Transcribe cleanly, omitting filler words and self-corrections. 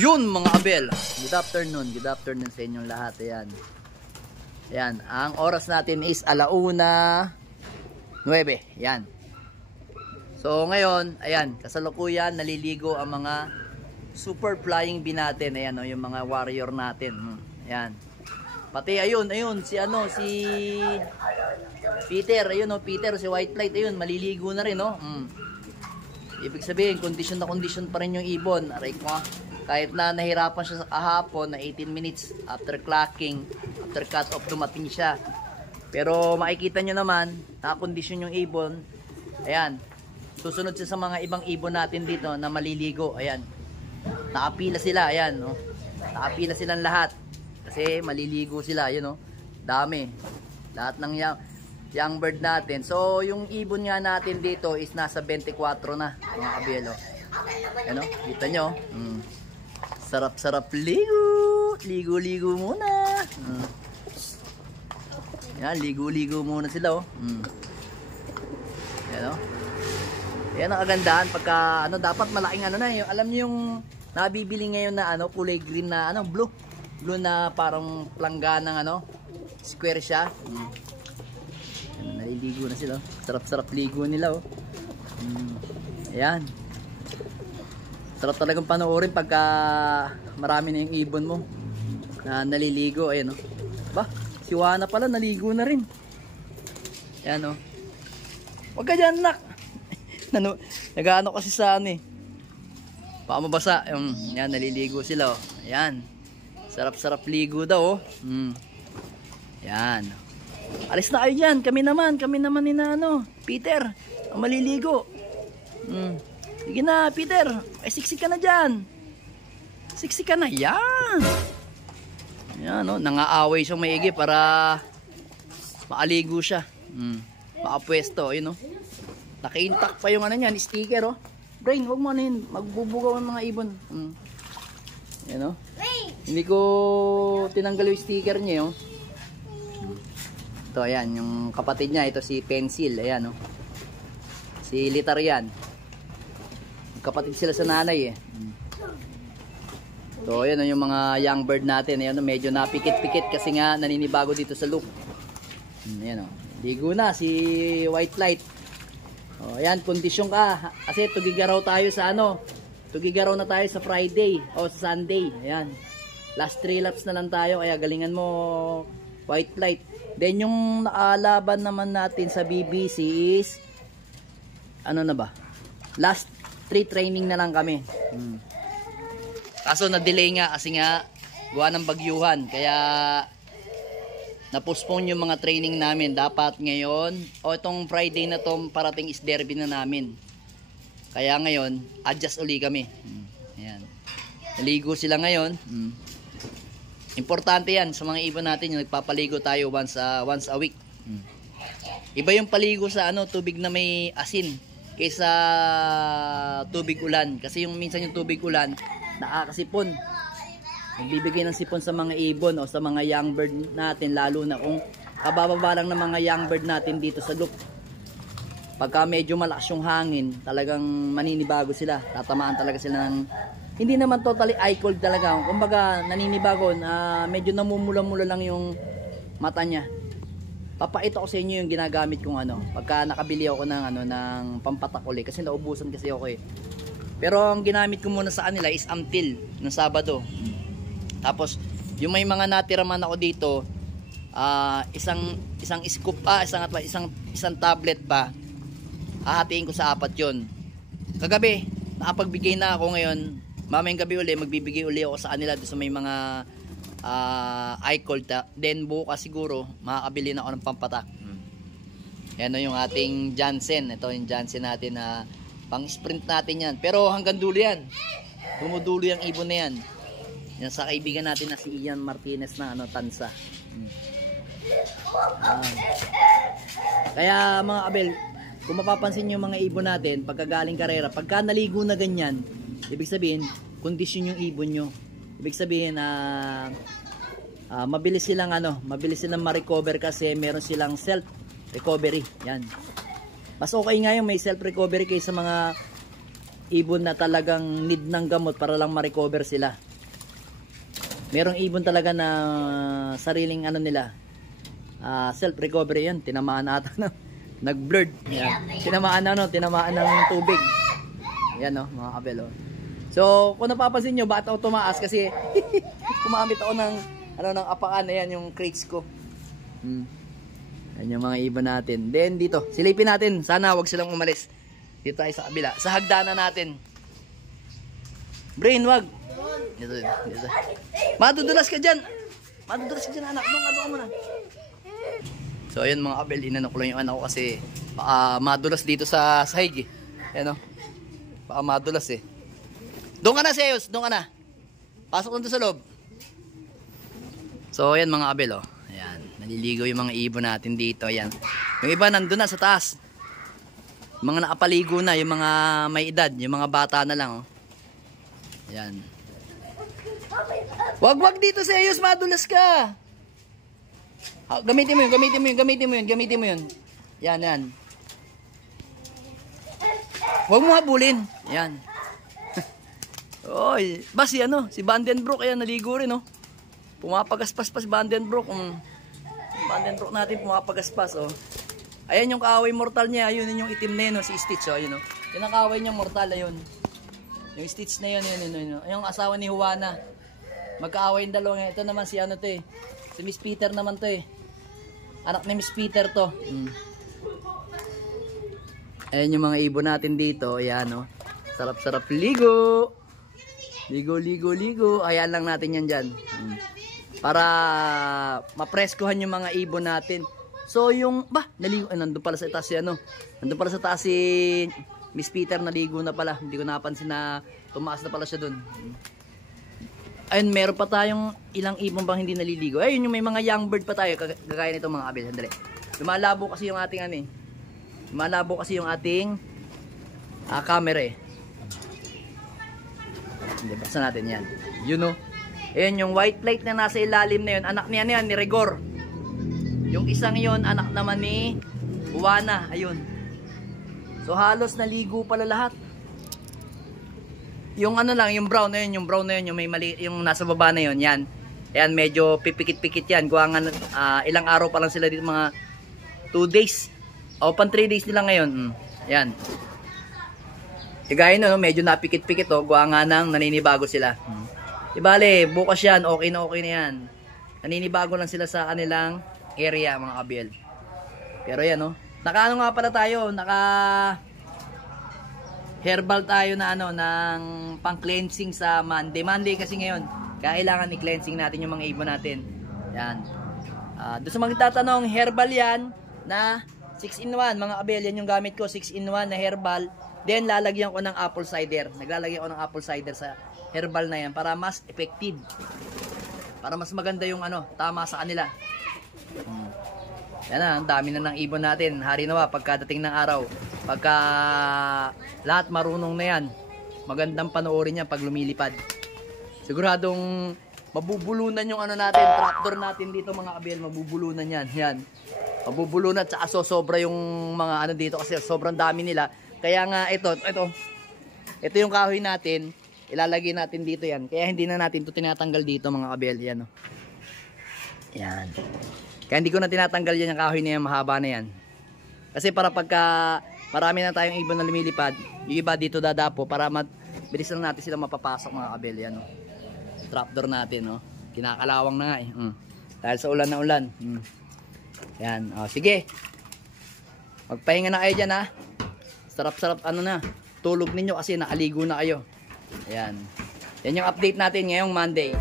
Yun mga abel, good afternoon sa inyong lahat. Ayan. Ayan, ang oras natin is 1:09. Ayan. So ngayon, ayan, kasalukuyan naliligo ang mga super flying bee natin. Ayan o, yung mga warrior natin. Ayan. Pati ayun, si Peter, ayun o, Peter, si White Flight, ayun, maliligo na rin o. Ibig sabihin, condition na condition pa rin yung ibon. Aray ko, kahit na nahirapan siya sa kahapon na 18 minutes after clocking, after cut off dumating siya. Pero makikita nyo naman, nakakondisyon yung ibon. Ayan, susunod siya sa mga ibang ibon natin dito na maliligo. Ayan, nakapila sila, ayan, no? Nakapila silang lahat. Kasi maliligo sila, yun, no? Dami. Lahat ng young bird natin. So, yung ibon nga natin dito is nasa 24 na, mga kabelo. Ano? Kita nyo? Sarap-sarap ligo. Ligo-ligo muna. Yan, ligo-ligo muna sila, oh. Yan, oh. Yan ang kagandahan pagka, ano, dapat malaking, ano na, yung, alam niyo yung nabibili ngayon na, ano, kulay green na, ano, blue na parang plangganang, ano, square siya. Yan, naliligo na sila, oh. Sarap-sarap ligo nila, oh. Ayan. Sarap talagang panoorin pagka marami na yung ibon mo na naliligo. Ayan, oh. Ba, si Wana pala naligo na rin. Ayan, oh. Huwag ka dyan, nak. Nag-ano kasi sa ano, eh. Baka mabasa. Ayan, naliligo sila, oh. Ayan. Sarap-sarap ligo daw, oh. Ayan. Alis na kayo dyan. Kami naman ni na, ano, Peter, ang maliligo. Sige na, Peter. Ay, siksik ka na dyan. Siksik ka na. Yan. Yan, no? Nangaaway siyang maigi para maaligo siya. Makapwesto. Ayun, no? Naka-intact pa yung ano niyan, sticker, oh. Brain, huwag mo ano yun. Magbubugaw ang mga ibon. Yan, no? Hindi ko tinanggal yung sticker niya, oh. Ito, ayan. Yung kapatid niya, ito si Pencil. Ayan, no? Si Litarian. Kapatid sila sa nanay, eh. So ayan, yung mga young bird natin. Ayan, medyo napikit-pikit kasi nga naninibago dito sa loop. Ayan, ligo na si White Flight. Ayan, kondisyon ka kasi tugigaraw tayo sa ano, tugigaraw na tayo sa Friday o sa Sunday. Ayan, last 3 laps na lang tayo, kaya galingan mo, White Flight. Then yung laban naman natin sa BBC is ano na ba, last 3 training na lang kami. Kaso na-delay nga kasi nga gawa ng bagyuhan. Kaya na-postpone yung mga training namin. Dapat ngayon, o itong Friday na to parating is derby na namin. Kaya ngayon, adjust uli kami. Ayan. Naligo sila ngayon. Importante yan sa mga ibon natin yung nagpapaligo tayo once a week. Iba yung paligo sa ano, tubig na may asin kaysa tubig ulan. Kasi yung minsan yung tubig ulan nakakasipon, nagbibigay ng sipon sa mga ibon o sa mga young bird natin, lalo na kung kabababa lang ng mga young bird natin dito sa loop. Pagka medyo malakas yung hangin, talagang maninibago sila, tatamaan talaga sila ng hindi naman totally eye cold talaga, kumbaga naninibago, medyo namumula-mula lang yung mata niya. Papakita ko sa inyo yung ginagamit kong ano, pagka nakabili ako ng ano, ng pampatak uli, kasi naubusan kasi ako, eh. Pero ang ginamit ko muna sa kanila is Amtil ng Sabado. Tapos yung may mga natira man ako dito, isang scoop isang tablet pa. Hahatiin ko sa 4 'yon. Kagabi, nakapagbigay na ako ngayon. Mamayang gabi uli magbibigay uli ako sa kanila sa may mga eye cold. Then bukas siguro makakabili na ako ng pampatak. Yan yung ating Jansen. Ito yung Jansen natin na pang sprint natin yan. Pero hanggang dulo yan. Dumudulo yung ibon na yan. Yan sa kaibigan natin na si Ian Martinez na ano, Tansa. Kaya mga abel, kung mapapansin yung mga ibon natin pagkagaling karera, pagka naligo na ganyan, ibig sabihin kondisyon yung ibon nyo. Ibig sabihin mabilis silang ma-recover kasi meron silang self recovery. Yan. Mas okay nga yung may self-recovery kaysa mga ibon na talagang need ng gamot para lang ma-recover sila. Merong ibon talaga na sariling ano nila. Self-recovery yun. Tinamaan ata na. Nag-blurred. Yan. Tinamaan ng tubig. Yan no, mga kabel. Oh. So, kung napapansin nyo, bakit ako tumaas? Kasi, kumamit ako ng, ng apakan. Ayan, yung crates ko. Yan yung mga ibon natin. Then, dito, silipin natin. Sana wag silang umalis. Dito tayo sa kabila. Sa hagdanan natin. Brain, wag. Dito. Madudulas ka dyan. Madudulas ka dyan, anak. Ano ka muna. So, ayun mga kabel. Inanok lang yung anak ko kasi madulas dito sa sahig. Ayan o. Baka madulas eh. Doon ka na, Zeus. Doon ka na. Pasok doon sa loob. So, ayan mga kabel, oh. Ayan. Naliligo yung mga ibon natin dito. Ayan. Yung iba nandun na sa taas. Yung mga nakapaligo na. Yung mga may edad. Yung mga bata na lang, oh. Ayan. Wag dito, Zeus. Madulas ka. Gamitin mo yun. Yan. Huwag mo habulin. Yan. Oy, si Vandenbroek ayan naligo rin oh. Pumapagaspas pa si Vandenbroek. Vandenbroek natin pumapagaspas oh. Ayan yung kaaway mortal niya, ayun yung itim na yun oh, si Stitch oh, ayun oh. Yung kaaway niya mortal ayun. Yung Stitch na yun. Yung asawa ni Juana. Magkaaway yung dalawa. Ito naman si ano to eh. Si Miss Peter naman to eh. Anak ni Miss Peter to. Ayan yung mga ibon natin dito. Ayan o. Sarap-sarap ligo. Ligo. Ayan lang natin yan dyan. Para mapreskuhan yung mga ibon natin. So yung, naligo. Nandun pala sa taas si Nandun pala sa taas si Miss Peter, naligo na pala. Hindi ko napansin na tumaas na pala siya dun. Ayun, meron pa tayong ilang ibon bang hindi naliligo. Ayun yung may mga young bird pa tayo. Kagaya nito mga kabel. Sandali. Lumalabo kasi yung ating Malabo kasi yung ating camera eh. Hindi, basta natin yan. You know. Ayan yung white plate na nasa ilalim na yun. Anak niya yan, ni Rigor. Yung isang yun, anak naman ni Juana. Ayun. So halos naligo pala lahat. Yung yung brown na yun, yung may mali, yung nasa baba na yun, yan. Ayan, medyo pipikit-pikit yan. Guwangan, ilang araw pa lang sila dito, mga 2 days. O, pan 3 days nila ngayon. Yan. Gaya no, medyo napikit-pikit o. Guwa nga nang naninibago sila. Ibale, bukas yan. Okay na yan. Naninibago lang sila sa kanilang area, mga kabel. Pero yan o. Naka nga pala tayo. Herbal tayo na ng pang-cleansing sa Monday. Monday kasi ngayon. Kailangan i-cleansing natin yung mga ibon natin. Yan. Doon sa mga tatanong, herbal yan na 6-in-1 mga kabel, yan yung gamit ko, 6-in-1 na herbal. Then lalagyan ko ng apple cider. Naglalagyan ko ng apple cider sa herbal na yan para mas effective. Para mas maganda yung tama sa kanila. Yan na, ang dami na ng ibon natin. Hari nawa pagkadating ng araw. Pagka lahat marunong na yan, magandang panoorin yan pag lumilipad. Siguradong mabubulunan yung natin, tractor natin dito mga kabel, mabubulunan yan. Yan. Mabubulunan at sobra yung mga dito kasi sobrang dami nila. Kaya nga ito yung kahoy natin, ilalagay natin dito yan. Kaya hindi na natin ito tinatanggal dito mga kabel. Yan o. Yan. Kaya hindi ko na tinatanggal yan yung kahoy na yan, mahaba na yan. Kasi para pagka marami na tayong ibon na lumilipad, yung iba dito dadapo para bilis lang natin sila mapapasok mga kabel. Yan o. Trapdoor natin o. Kinakalawang na nga eh. Dahil sa ulan na ulan. Yan. O, sige. Magpahinga na kayo dyan ha. Sarap-sarap tulog ninyo kasi nakaligo na kayo. Ayan. Yan yung update natin ngayong Monday.